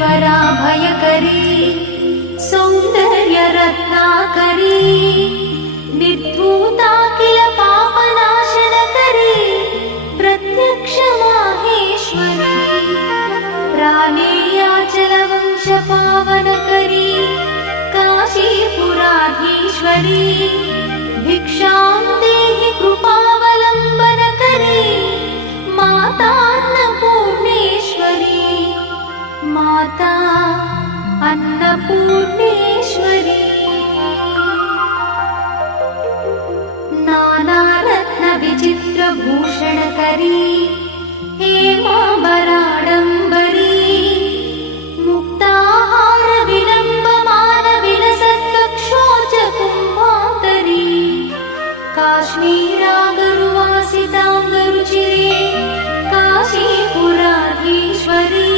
वराभयकरी सौन्दर्यरत्नाकरी निर्धूता किल पापनाशनकरी प्रत्यक्ष माहेश्वरी प्राणेयाचलवंशपावनकरी काशीपुराधीश्वरी भिक्षां देहि कृपावलम्बनकरी मातान्नपूर्णेश्वरी